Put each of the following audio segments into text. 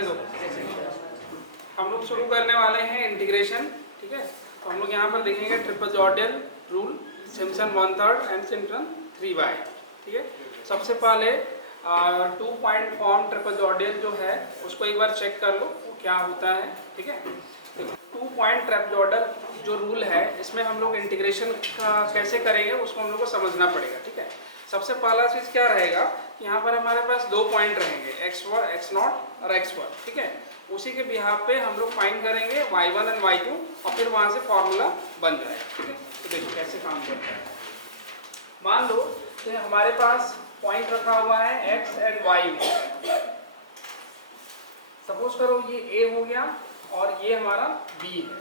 देखो हम लोग शुरू करने वाले हैं इंटीग्रेशन, ठीक है। तो हम लोग यहाँ पर देखेंगे trapezoidal rule, Simpson 1/3 and Simpson 3y, ठीक है। सबसे पहले 2 पॉइंट फॉर्म ट्रापेजॉइडल जो है उसको एक बार चेक कर लो वो क्या होता है, ठीक है। 2 पॉइंट ट्रापेजॉइडल जो रूल है इसमें हम लोग इंटीग्रेशन कैसे करेंगे उसको हम लोग को समझना पड़ेगा, ठीक है। सबसे पहला चीज़ क्या रहेगा, यहाँ पर हमारे पास 2 पॉइंट रहेंगे x1 x0 और x1, ठीक है। उसी के बिहाफ पे हम लोग फाइंड करेंगे y1 एंड y2 और फिर वहाँ से फॉर्मूला बन जाएगा, ठीक है। तो देखो कैसे काम करता है। मान लो कि हमारे पास पॉइंट रखा हुआ है x एंड y में, सपोज करो ये a हो गया और ये हमारा b है।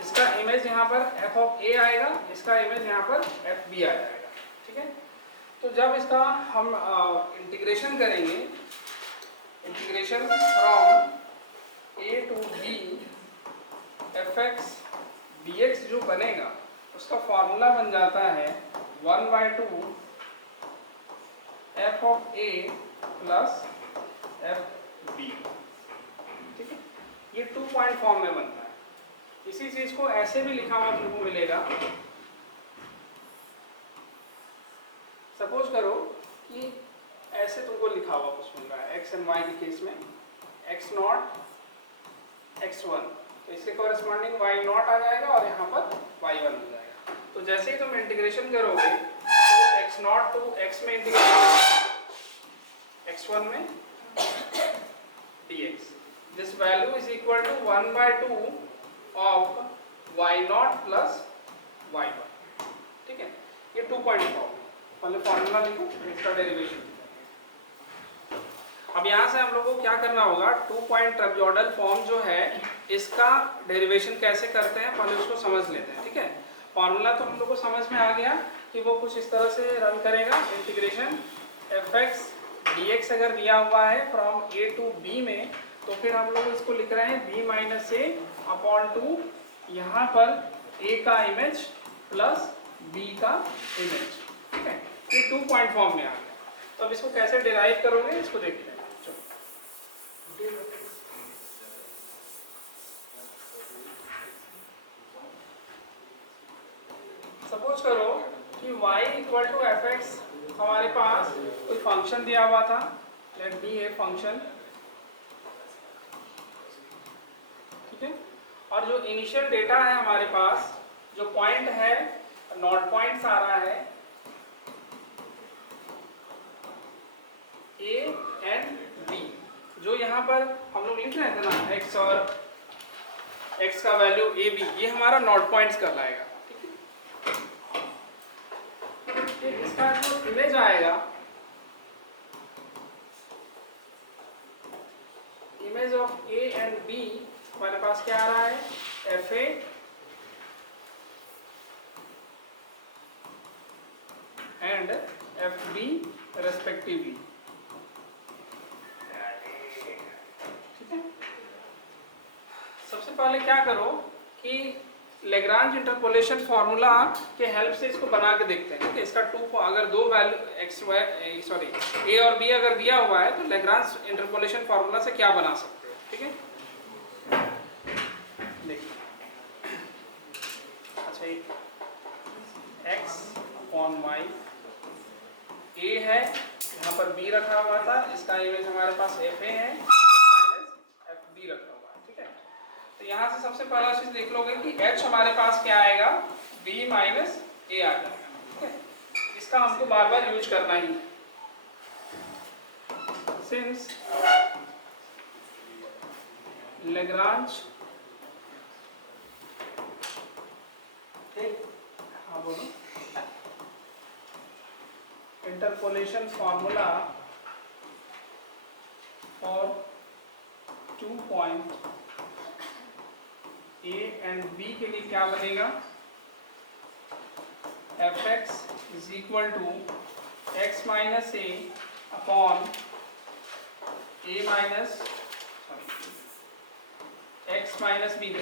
इसका इमेज यहाँ पर f ऑफ a आएगा, इसका इमेज यहाँ पर f b आ जाएगा, ठीक है। तो जब इसका हम इंटीग्रेशन करेंगे, integration from a to b fx dx जो बनेगा उसका फॉर्मूला बन जाता है 1/2 f of a plus f b, ठीक है। ये 2 पॉइंट फॉर्म में बनता है। इसी चीज को ऐसे भी लिखा हुआ तुमको मिलेगा। सपोज करो कि ऐसे तुमको लिखा हुआ कुछ मिल रहा है x एंड y के केस में x0 x1, तो इसके कॉरेस्पॉन्डिंग y0 आ जाएगा और यहाँ पर y1 हो जाएगा। तो जैसे ही तुम इंटीग्रेशन करोगे तो x0 टू x में इंटीग्रेशन x1 में dx, this value is equal to 1/2 of y0 plus y1, ठीक है। ये 2 पॉइंट फॉर्म, पहले फॉर्मूला लिखो, इसका डेरिवेशन। अब यहाँ से हम लोग को क्या करना होगा, 2 पॉइंट ट्रापेजॉइडल फॉर्म जो है इसका डेरिवेशन कैसे करते हैं पहले उसको समझ लेते हैं, ठीक है। फॉर्मूला तो हम लोग को समझ में आ गया कि वो कुछ इस तरह से रन करेगा, इंटीग्रेशन fx dx अगर दिया हुआ है फ्रॉम a टू b में, तो फिर हम लोग इसको लिख रहे हैं b माइनस a अपॉन 2, यहाँ पर a का इमेज प्लस b का इमेज, ठीक है। ये 2 पॉइंट फॉर्म में आ गया। तो अब इसको कैसे डिराइव करोगे इसको देखते हैं। सपोज करो कि y equal to f x, हमारे पास कोई फंक्शन दिया हुआ था, लेट बी ए फंक्शन, ठीक है। और जो इनिशियल डेटा है हमारे पास, जो पॉइंट है नॉट पॉइंट्स आ रहा है a एंड b, जो यहाँ पर हम लोग लिख रहे थे ना x और x का वैल्यू a b, ये हमारा नॉट पॉइंट्स कहलाएगा, ठीक है। इसका जो इमेज आएगा, image of a and b, हमारे पास क्या आ रहा है f a and f b respectively, ठीक है। सबसे पहले क्या करो कि लेग्रांज इंटरपोलेशन फॉर्मूला के हेल्प से इसको बना के देखते हैं, ठीक है। इसका अगर 2 वैल्यू एक्स वाई सॉरी ए और बी अगर दिया हुआ है तो लेग्रांज इंटरपोलेशन फॉर्मूला से क्या बना सकते हो, ठीक है। देखिए, अच्छा x अपॉन y, a है यहाँ पर b रखा हुआ था, इसका इमेज हमारे पास एफ ए है, एफ बी रखा हुआ है, ठीक है। तो यहाँ से सबसे पहला चीज देख लोगे कि h हमारे पास क्या आएगा, b माइनस a आ जाएगा, ठीक है। इसका हमको बार बार यूज करना ही है, सिंस लेग्रांज, हाँ बोलो, interpolation formula for 2 point a and b के लिए क्या बनेगा, f x is equal to x minus a upon a minus x minus b.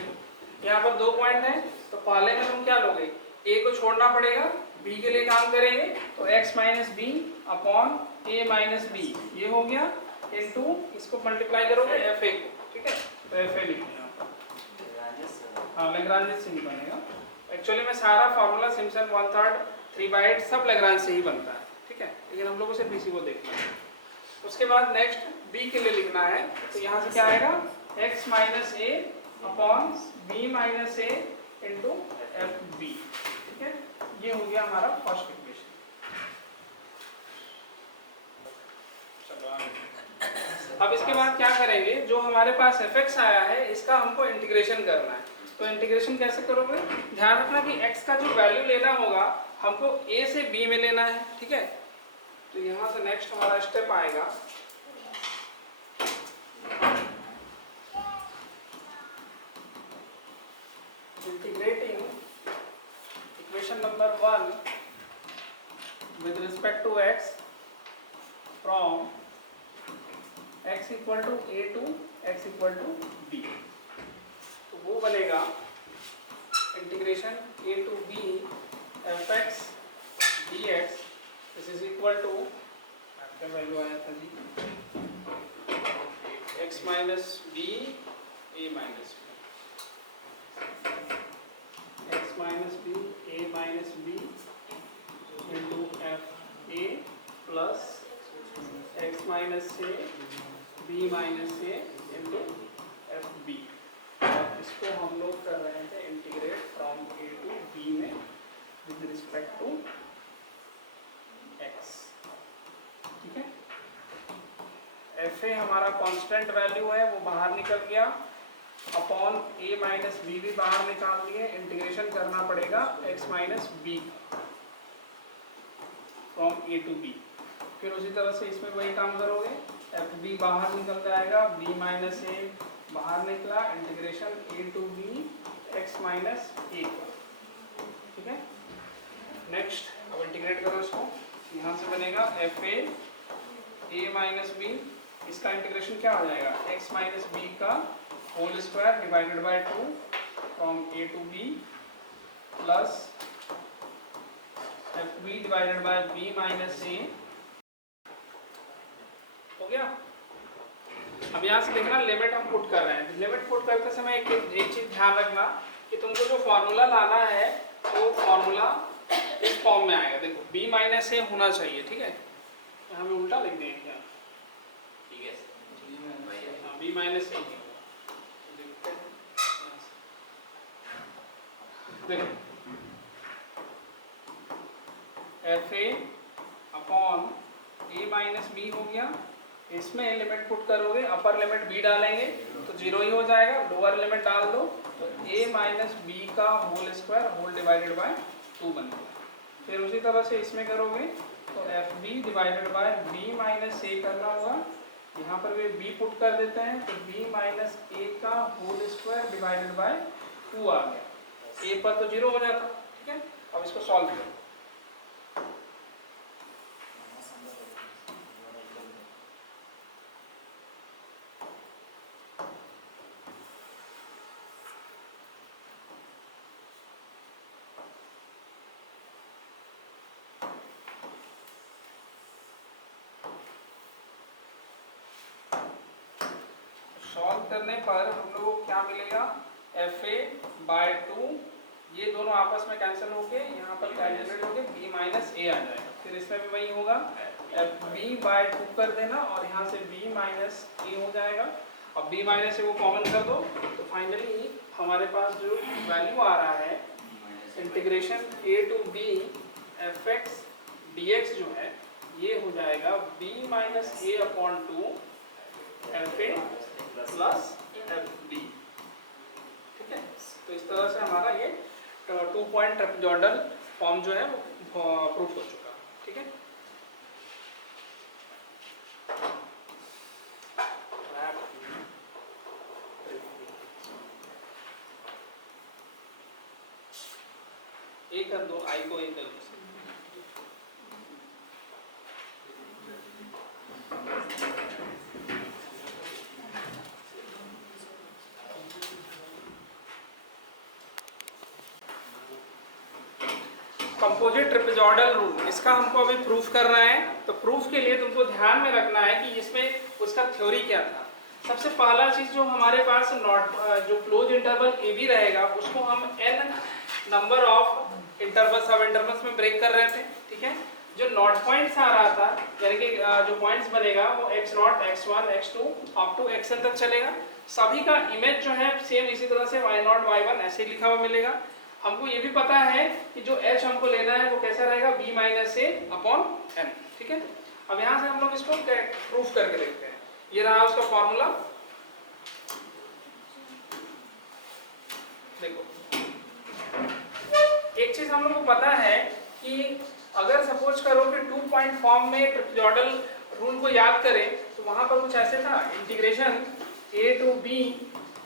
यहाँ पर 2 पॉइंट है तो पहले में तुम क्या लोगे, a को छोड़ना पड़ेगा, b के लिए काम करेंगे तो x minus b upon a minus b, ये हो गया। इनटू इसको मल्टीप्लाई करोगे एफ ए को, ठीक है, तो एफ ए लिखेंगे यहाँ पर। हाँ लेग्रांज से ही बनेगा। एक्चुअली में सारा फार्मूला सिम्पसन 1/3 3/8 सब लेग्रांज से ही बनता है, ठीक है, लेकिन हम लोगों से बीसी को देखना है। उसके बाद नेक्स्ट बी के लिए लिखना है, तो यहाँ से क्या आएगा x minus a upon B minus A into f b, ठीक है, ये हो गया हमारा फर्स्ट इक्वेशन। अब इसके बाद क्या करेंगे, जो हमारे पास fx आया है इसका हमको इंटीग्रेशन करना है। तो इंटीग्रेशन कैसे करोगे, ध्यान रखना कि x का जो वैल्यू लेना होगा हमको a से b में लेना है, ठीक है। तो यहाँ से नेक्स्ट हमारा स्टेप आएगा integrating equation number 1 with respect to x from x equal to a to x equal to b। तो वो बनेगा integration a to b fx dx this is equal to आपका वैल्यू आया था जी x minus b a minus b, x minus b a minus b into f a plus x minus से b minus से into f b. और इसको हम लोग कर रहे थे integrate from a to b में विद रिस्पेक्ट टू x, ठीक है। एफ ए हमारा कांस्टेंट वैल्यू है वो बाहर निकल गया, अपॉन a माइनस बी भी बाहर निकाल दिए, इंटीग्रेशन करना पड़ेगा x minus b from a to b। फिर उसी तरह से इसमें वही काम करोगे, एफ बी बाहर निकल जाएगा, b माइनस ए बाहर निकला, integration a to b x minus a का, ठीक है। नेक्स्ट अब इंटीग्रेट करो इसको, यहाँ से बनेगा एफ ए माइनस बी, इसका इंटीग्रेशन क्या हो जाएगा x माइनस बी का whole square divided by 2 from a to b plus f b divided by b minus a, हो गया। अब यहाँ से देखना लिमिट हम पुट कर रहे हैं, लिमिट पुट करते समय एक चीज ध्यान रखना कि तुमको जो फॉर्मूला लाना है वो फॉर्मूला इस फॉर्म में आएगा। देखो b माइनस ए होना चाहिए, ठीक है, यहाँ में उल्टा लिख देंगे क्या, ठीक है, b माइनस ए। देखो f a upon a minus b हो गया, इसमें लिमिट पुट करोगे, अपर लिमिट b डालेंगे तो 0 ही हो जाएगा, लोअर लिमिट डाल दो तो a माइनस बी का whole square whole divided by 2 बन गया। फिर उसी तरह से इसमें करोगे तो f b divided by b minus a करना होगा, यहाँ पर भी b पुट कर देते हैं तो b माइनस ए का होल स्क्वायर डिवाइडेड बाय 2 आ गया, a पर तो 0 हो जाता, ठीक है। अब इसको सॉल्व करो, सॉल्व करने पर हम लोगों को क्या मिलेगा, एफ ए बाय 2, ये दोनों आपस में कैंसिल होके यहाँ पर कैलकुलेट होके b माइनस ए आ जाएगा। फिर इसमें भी वही होगा, एफ बी बाय 2 कर देना और यहाँ से b माइनस ए हो जाएगा। अब b माइनस ए को कॉमन कर दो तो फाइनली हमारे पास जो वैल्यू आ रहा है integration a to b f x d x जो है ये हो जाएगा b minus a upon 2 f a plus f b, ठीक है। तो इस तरह से हमारा ये 2 पॉइंट ट्रेपेजॉइडल फॉर्म जो है वो प्रूफ हो चुका, ठीक है। एक कर दो, आई को एक कर दो, कंपोजिट ट्रेपेजॉइडल रूल, इसका हमको अभी प्रूफ करना है। तो प्रूफ के लिए तुमको ध्यान में रखना है कि इसमें उसका थ्योरी क्या था। सबसे पहला चीज जो हमारे पास जो क्लोज इंटरवल ए बी रहेगा उसको हम n नंबर ऑफ इंटरवल सब इंटरवल्स में ब्रेक कर रहे थे, ठीक है। जो नॉट पॉइंट्स आ रहा था यानी कि जो पॉइंट्स बनेगा वो x0, x1, x2 up to xn तक चलेगा। सभी का इमेज जो है सेम इसी तरह से y0, y1 ऐसे लिखा हुआ मिलेगा। हमको ये भी पता है कि जो h हमको लेना है वो कैसा रहेगा, b minus a upon n, ठीक है। अब यहाँ से हम लोग इसको प्रूफ करके देखते हैं। ये रहा उसका फॉर्मूला, देखो एक चीज हम लोग को पता है कि अगर सपोज करो कि 2 पॉइंट फॉर्म में ट्रेपेजॉइडल रूल को याद करें तो वहां पर कुछ ऐसे था, integration a to b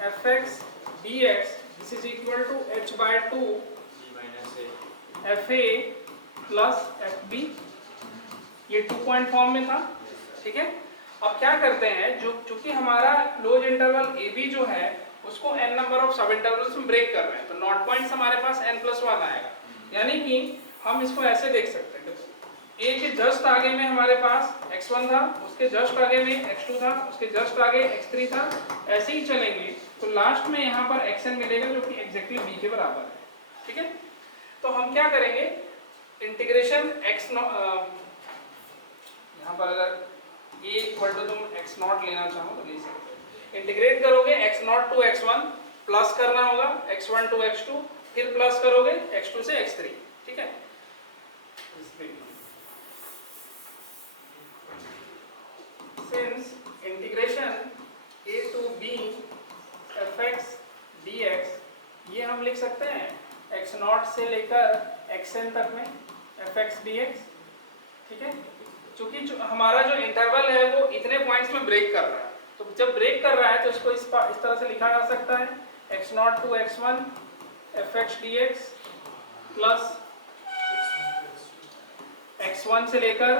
fx dx this is equal to h by 2 fa plus fb, ये 2 पॉइंट फॉर्म में था, ठीक है। अब क्या करते हैं, जो चूंकि हमारा क्लोज इंटरवल ए बी जो है उसको n नंबर ऑफ सब इंटरवल्स में ब्रेक कर रहे हैं, तो नॉट पॉइंट्स हमारे पास n+1 आएगा। यानी कि हम इसको ऐसे देख सकते हैं, a के जस्ट आगे में हमारे पास x1 था, उसके जस्ट आगे में x2 था, उसके जस्ट आगे x3 था, ऐसे ही चलेंगे तो लास्ट में यहाँ पर xn मिलेगा जो कि एग्जैक्टली b के बराबर है, ठीक है। तो हम क्या करेंगे, इंटीग्रेशन x यहाँ पर अगर a इक्वल टू तुम x0 लेना चाहो तो ले सकते हो। इंटीग्रेट करोगे x0 टू x1, प्लस करना होगा x1 टू x2, फिर प्लस करोगे x2 से x3, ठीक है। Since integration a to b fx dx, ये हम लिख सकते हैं x0 से लेकर xn तक में fx dx, ठीक है। क्योंकि जो हमारा जो इंटरवल है वो इतने पॉइंट्स में ब्रेक कर रहा है, तो जब ब्रेक कर रहा है तो इसको इस तरह से लिखा जा सकता है x0 to x1 fx dx plus x1 से लेकर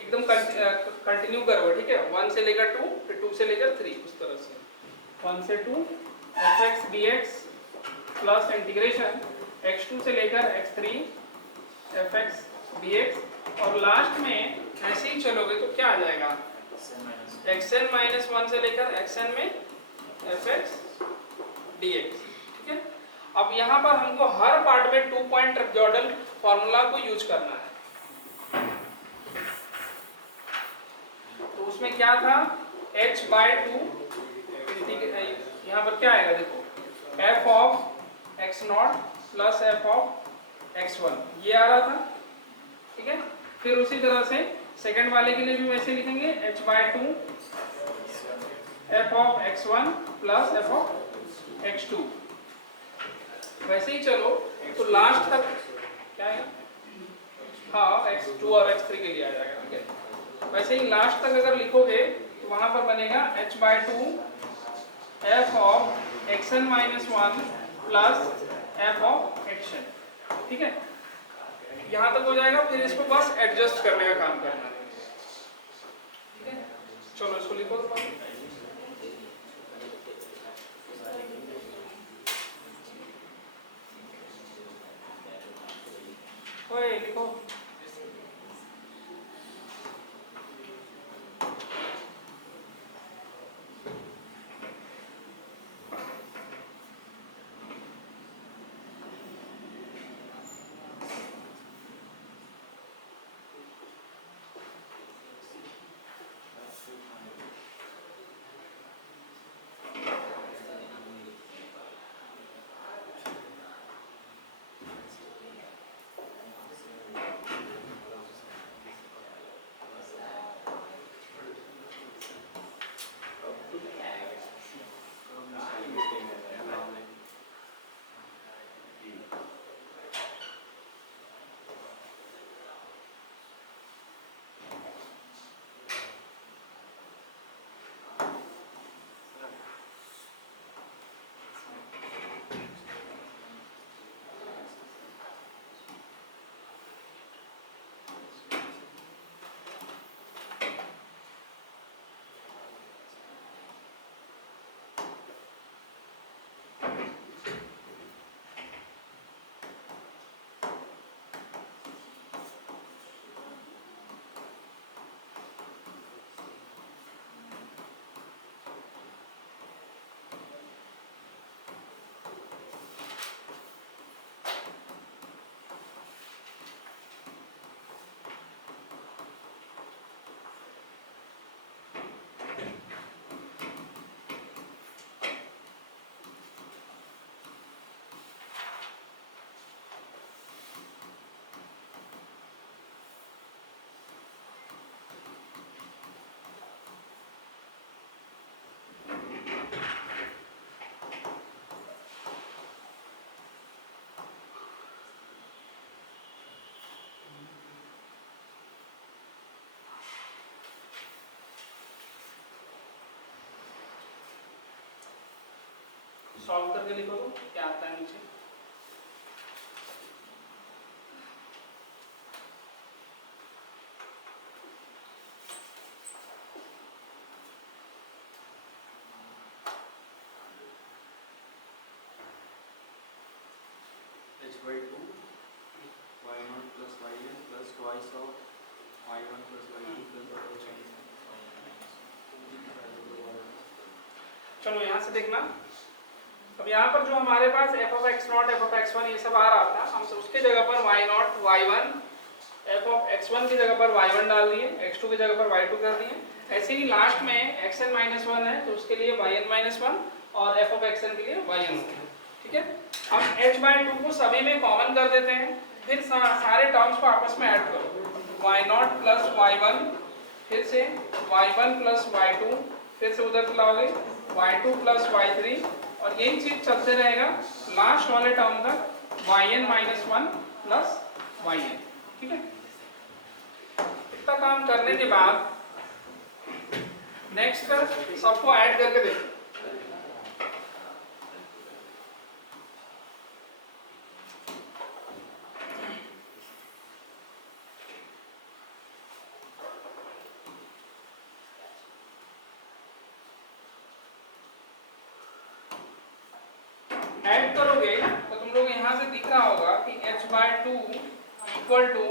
एकदम कंटिन्यू करो, ठीक है, 1 से लेकर 2, फिर 2 से लेकर 3, उस तरह से 1 से 2 fx dx plus integration x2 से लेकर x3 fx dx, और लास्ट में ऐसे ही चलोगे तो क्या आ जाएगा, xn माइनस 1 से लेकर xn में fx dx, ठीक है। अब यहाँ पर हमको हर पार्ट में 2 पॉइंट ट्रेपेजॉइडल फॉर्मूला को यूज करना है। तो उसमें क्या था, h बाय 2, यहाँ पर क्या आएगा देखो, f of x0 plus f of x1, ये आ रहा था, ठीक है। फिर उसी तरह से सेकंड वाले के लिए भी वैसे लिखेंगे h by 2 f of x1 plus f of x2, वैसे ही चलो तो लास्ट तक क्या है, हाँ x2 और x3 के लिए आ जाएगा, ठीक है। वैसे ही लास्ट तक अगर लिखोगे तो वहां पर बनेगा h by 2 f of xn minus 1 plus f of xn, ठीक है। यहाँ तक हो जाएगा, फिर इसको बस एडजस्ट करने का काम करना है, ठीक है। चलो इसको लिखो तो ओए लिखो, सॉल्व करके लिखो तो क्या आता है नीचे। h/2 y0 plus yn plus twice of y1 plus y2 plus y1। चलो यहाँ से देखना, अब यहाँ पर जो हमारे पास f of x0 f of x1 ये सब आ रहा था, हम उसके जगह पर y0 y1 f of x1 की जगह पर y1 डाल दिए, x2 की जगह पर y2 कर दिए। ऐसे ही लास्ट में xn-1 है तो उसके लिए yn-1 और f of xn के लिए yn, ठीक है। अब h/2 को सभी में कॉमन कर देते हैं, फिर सारे टर्म्स को आपस में ऐड करो, y0 प्लस y1, फिर से y1 प्लस y2, फिर से उधर लाओगे y2 प्लस y3, और यही चीज चलते रहेगा लास्ट वाले टर्म तक yn-1 प्लस yn, ठीक है। इतना काम करने के बाद नेक्स्ट सबको ऐड करके देखो। ऐड करोगे तो तुम लोग यहाँ से दिख रहा होगा कि h/2 इक्वल टू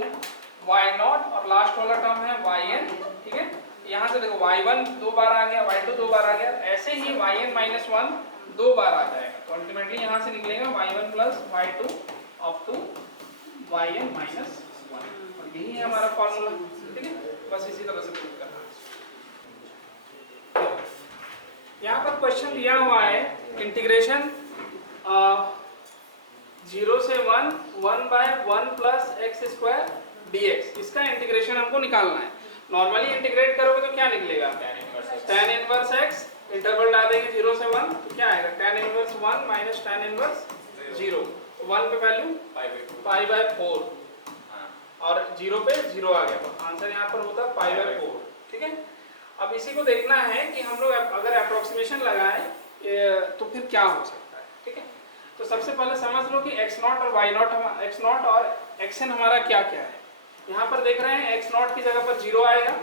y0 और लास्ट वाला टर्म है yn, ठीक है। यहाँ से देखो y1 दो बार आ गया, y2 दो बार आ गया, ऐसे ही yn-1 दो बार आ जाएगा, तो अल्टीमेटली यहाँ से निकलेगा y1 plus y2 up to yn-1, और यही है हमारा फॉर्मूला, ठीक है। बस इसी तरह से प्रूव करना है। यहाँ पर क्वेश्चन दिया हुआ है इंटीग्रेशन 0 से 1 1/1 प्लस एक्स स्क्वायर dx, इसका इंटीग्रेशन हमको निकालना है। नॉर्मली इंटीग्रेट करोगे तो क्या निकलेगा, tan इनवर्स x, इंटरवल डालेंगे 0 से 1 तो क्या आएगा, tan inverse 1 minus tan inverse 0, 1 पे वैल्यू π/4 और 0 पे 0 आ गया, तो आंसर यहाँ पर होता π/4, ठीक है। अब इसी को देखना है कि हम लोग अगर अप्रोक्सीमेशन लगाएं तो फिर क्या हो सकता है, ठीक है। तो सबसे पहले समझ लो कि x0 और y0, x0 और xn हमारा क्या क्या है। यहाँ पर देख रहे हैं x0 की जगह पर 0 आएगा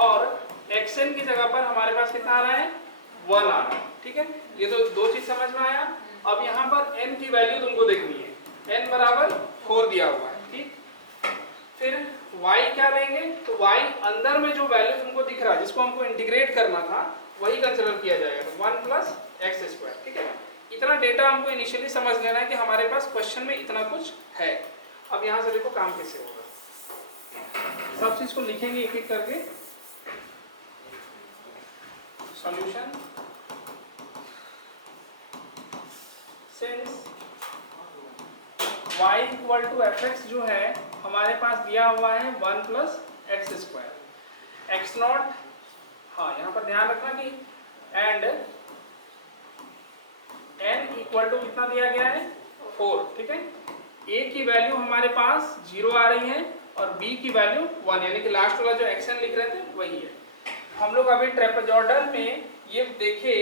और xn की जगह पर हमारे पास कितना आ रहा है, 1 आ रहा है, ठीक है। ये तो दो चीज समझ में आया। अब यहाँ पर n की वैल्यू तुमको देखनी है, n बराबर 4 दिया हुआ है, ठीक। फिर y क्या लेंगे, तो y अंदर में जो वैल्यू तुमको दिख रहा है जिसको हमको इंटीग्रेट करना था वही कंसिडर किया जाएगा, तो 1 प्लस एक्स स्क्वायर, ठीक है। इतना डेटा हमको इनिशियली समझ लेना है कि हमारे पास क्वेश्चन में इतना कुछ है। अब यहाँ से देखो काम कैसे होगा, सब चीज को लिखेंगे एक एक करके। Solution, since y equal to fx जो है हमारे पास दिया हुआ है 1 प्लस एक्स स्क्वायर, x0, हाँ यहाँ पर ध्यान रखना कि एंड n इक्वल टू कितना दिया गया है, 4, ठीक है। a की वैल्यू हमारे पास 0 आ रही है और b की वैल्यू 1, यानी कि लास्ट वाला जो xn लिख रहे थे वही है। हम लोग अभी ट्रेपेजॉइडल में ये देखे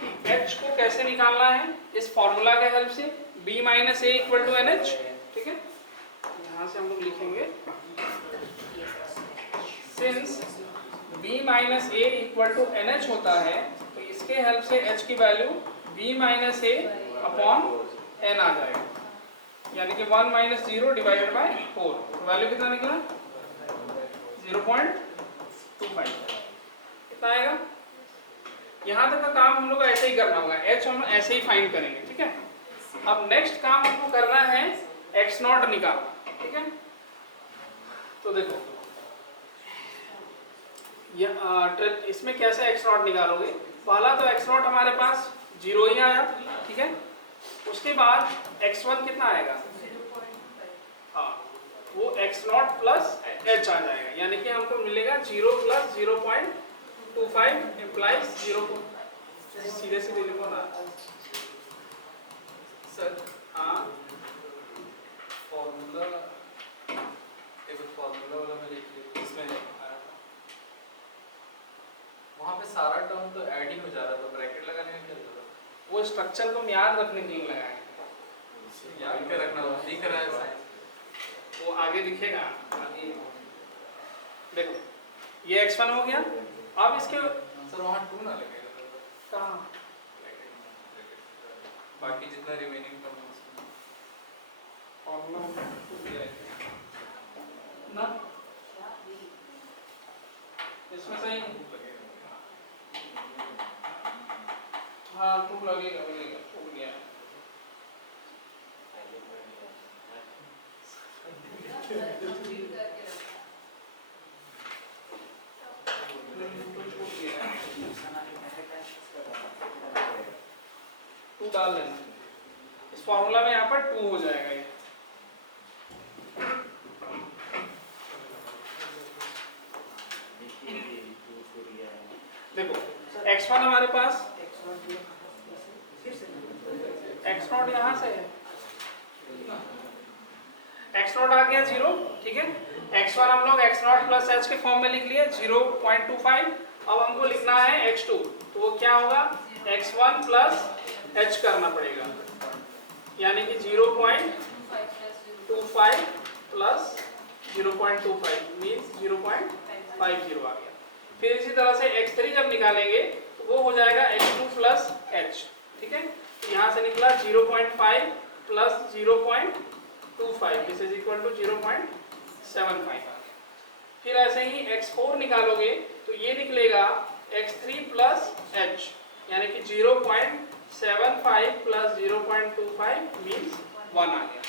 कि h को कैसे निकालना है, इस फॉर्मूला के हेल्प से, b minus a equal to nh, ठीक है। यहाँ से हम लोग लिखेंगे since b minus a equal to nh होता है तो इसके हेल्प से h की value b minus a upon n आ जाएगा, यानी कि 1 माइनस 0 डिवाइडेड बाय 4, वैल्यू कितना निकला, 0.25, कितना आएगा। यहाँ तक का काम हम लोग को ऐसे ही करना होगा, h हम ऐसे ही फाइंड करेंगे, ठीक है। अब नेक्स्ट काम हमको करना है x0 निकालना, ठीक है। तो देखो इसमें कैसे x0 निकालोगे, पहला तो x0 हमारे पास 0 ही आया, ठीक है। उसके बाद x1 कितना आएगा, हाँ वो x0 प्लस h आ जाएगा, यानी कि हमको मिलेगा 0 प्लस 0.25 इम्प्लाइज 0, सीधे सीधे लिखो ना सर। हाँ फॉर्मूला, एक फॉर्मूला वाला में लिखिए, इसमें आया था वहाँ पे सारा टर्म तो ऐड ही हो जा रहा था, ब्रैकेट लगाने में क्या जरूरत, वो स्ट्रक्चर को हम याद रखने के लिए लगाए हैं। याद के रखना दिख रहा है साइज, वो आगे दिखेगा आगे। देखो ये x1 हो गया। अब इसके सर वहाँ 2 ना लगेगा कहाँ बाकी जितना रिमेनिंग टर्म है उसमें ना इसमें सही है। हाँ 2 लगेगा लगेगा, हो गया। टू डाल लेना इस फॉर्मूला में, यहाँ पर 2 हो जाएगा ये। देखो x1 हमारे पास x0 यहाँ से है, x0 आ गया 0, ठीक है। x1 हम लोग x0 प्लस h के फॉर्म में लिख लिए 0.25। अब हमको लिखना है x2, तो वो क्या होगा x1 प्लस h करना पड़ेगा, यानी कि 0.25 प्लस 0.25 मीन्स 0.50 आ गया। फिर इसी तरह से x3 जब निकालेंगे तो वो हो जाएगा x2 प्लस h, ठीक है। तो यहाँ से निकला 0.5 plus 0.25 this is equal to 0.75। फिर ऐसे ही x4 निकालोगे तो ये निकलेगा x3 प्लस h, यानी कि 0.75 प्लस 0.25 मीन्स 1 आ गया।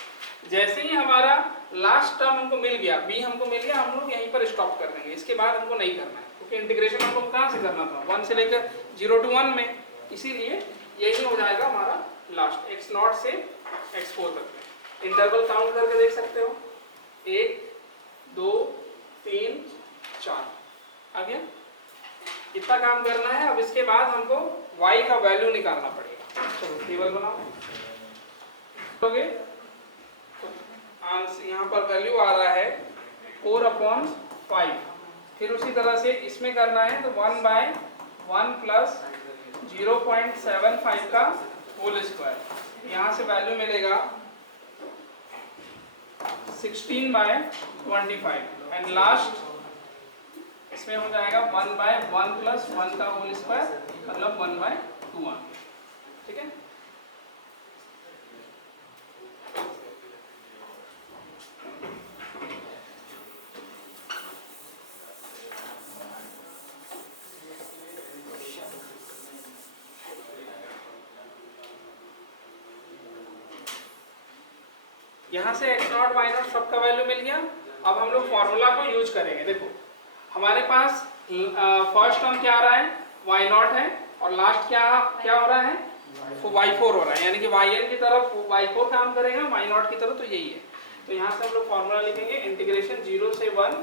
जैसे ही हमारा लास्ट टर्म हमको मिल गया, b हमको मिल गया, हम लोग यहीं पर स्टॉप कर देंगे, इसके बाद हमको नहीं करना है, क्योंकि इंटीग्रेशन हमको कहाँ से करना था 1 से लेकर 0 to 1 में, इसीलिए यही हो जाएगा हमारा लास्ट x0 से x4 तक में। इंटरवल काउंट करके देख सकते हो 1 2 3 4 आ गया। इतना काम करना है। अब इसके बाद हमको y का वैल्यू निकालना पड़ेगा। चलो टेबल बनाओ, तो यहाँ पर वैल्यू आ रहा है 4/5। फिर उसी तरह से इसमें करना है तो 1/1 प्लस 0.75 का होल स्क्वायर, यहाँ से वैल्यू मिलेगा 16/25 एंड लास्ट इसमें हो जाएगा 1/1 प्लस 1 का होल स्क्वायर, मतलब 1/2, ठीक है। यहाँ से x0 y0 सबका वैल्यू मिल गया। अब हम लोग फॉर्मूला को यूज करेंगे। देखो हमारे पास फर्स्ट टर्म क्या आ रहा है y0 है, और लास्ट क्या क्या हो रहा है y4 हो रहा है, यानी कि yn की तरफ y4 काम करेगा, y0 की तरफ, तो यही है। तो यहाँ से हम लोग फॉर्मूला लिखेंगे इंटीग्रेशन 0 से 1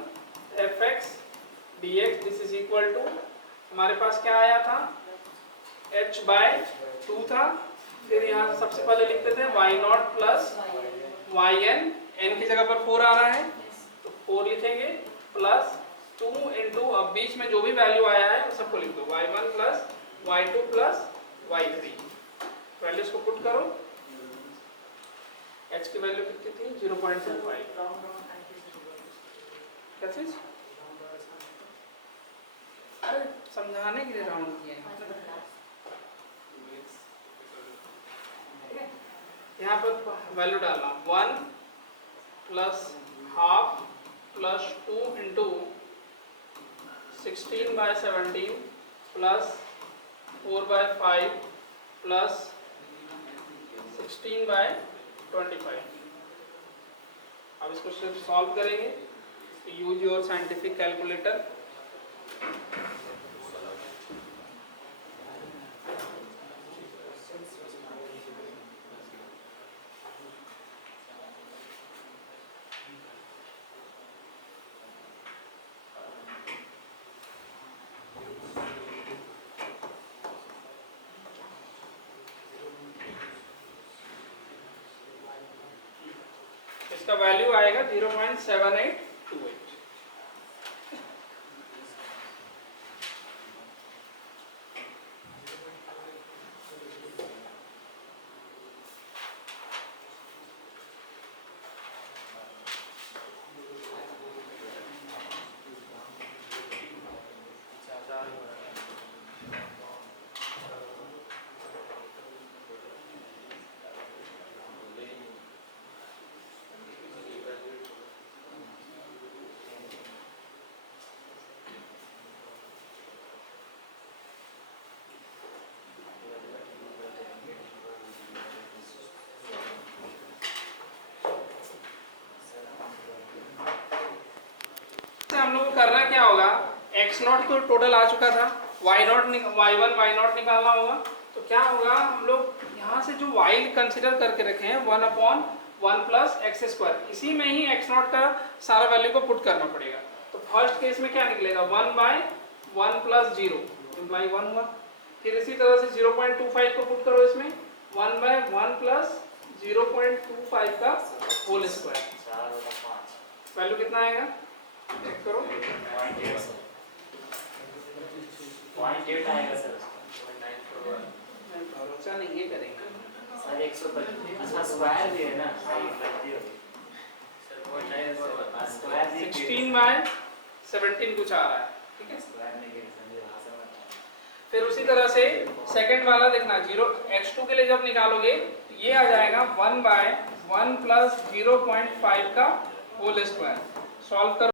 fx dx this is equal to, हमारे पास क्या आया था h/2 था। फिर यहाँ से सबसे पहले लिखते थे y0 प्लस yn, n की जगह पर 4 आ रहा है तो 4 लिखेंगे, प्लस 2 इंटू, अब बीच में जो भी वैल्यू आया है वो सबको लिख दो, y1 plus y2 plus y3। Values को पुट करो, h की वैल्यू कितनी थी 0.25। क्या चीज? अरे समझाने के लिए राउंड किए हैं। यहाँ पर वैल्यू डालना 1 plus half plus 2 into 16/17 plus 4/5 plus 16/25। अब इसको सिर्फ सॉल्व करेंगे, यूज योर साइंटिफिक कैलकुलेटर। इसका वैल्यू आएगा 0.7828। एक्स नॉट तो टोटल आ चुका था, y not y one y not निकालना होगा। तो क्या होगा, हम लोग यहाँ से जो वाई कंसिडर करके रखे हैं 1/1 प्लस एक्स स्क्वायर, इसी में ही एक्स नॉट का सारा वैल्यू को पुट करना पड़ेगा। तो फर्स्ट केस में क्या निकलेगा, 1/1 प्लस 0 इम्प्लाई 1 हुआ। फिर इसी तरह से 0.25 को पुट करो इसमें, 1/1 प्लस 0.25 का होल स्क्वायर, वैल्यू कितना आएगा चेक करो। 0.8 आएगा सर। अच्छा नहीं, ये करेंगे सर 125, अच्छा स्क्वायर भी है ना, सही गलती हो गई सर। स्क्वायर भी 16/17 कुछ आ रहा है, ठीक है। स्क्वायर नहीं गिर समझे भाषा में। फिर उसी तरह से सेकंड वाला देखना, 0x2 के लिए जब निकालोगे तो ये आ जाएगा 1/1 प्लस 0.5 का होल स्क्वायर। सॉल्व करो।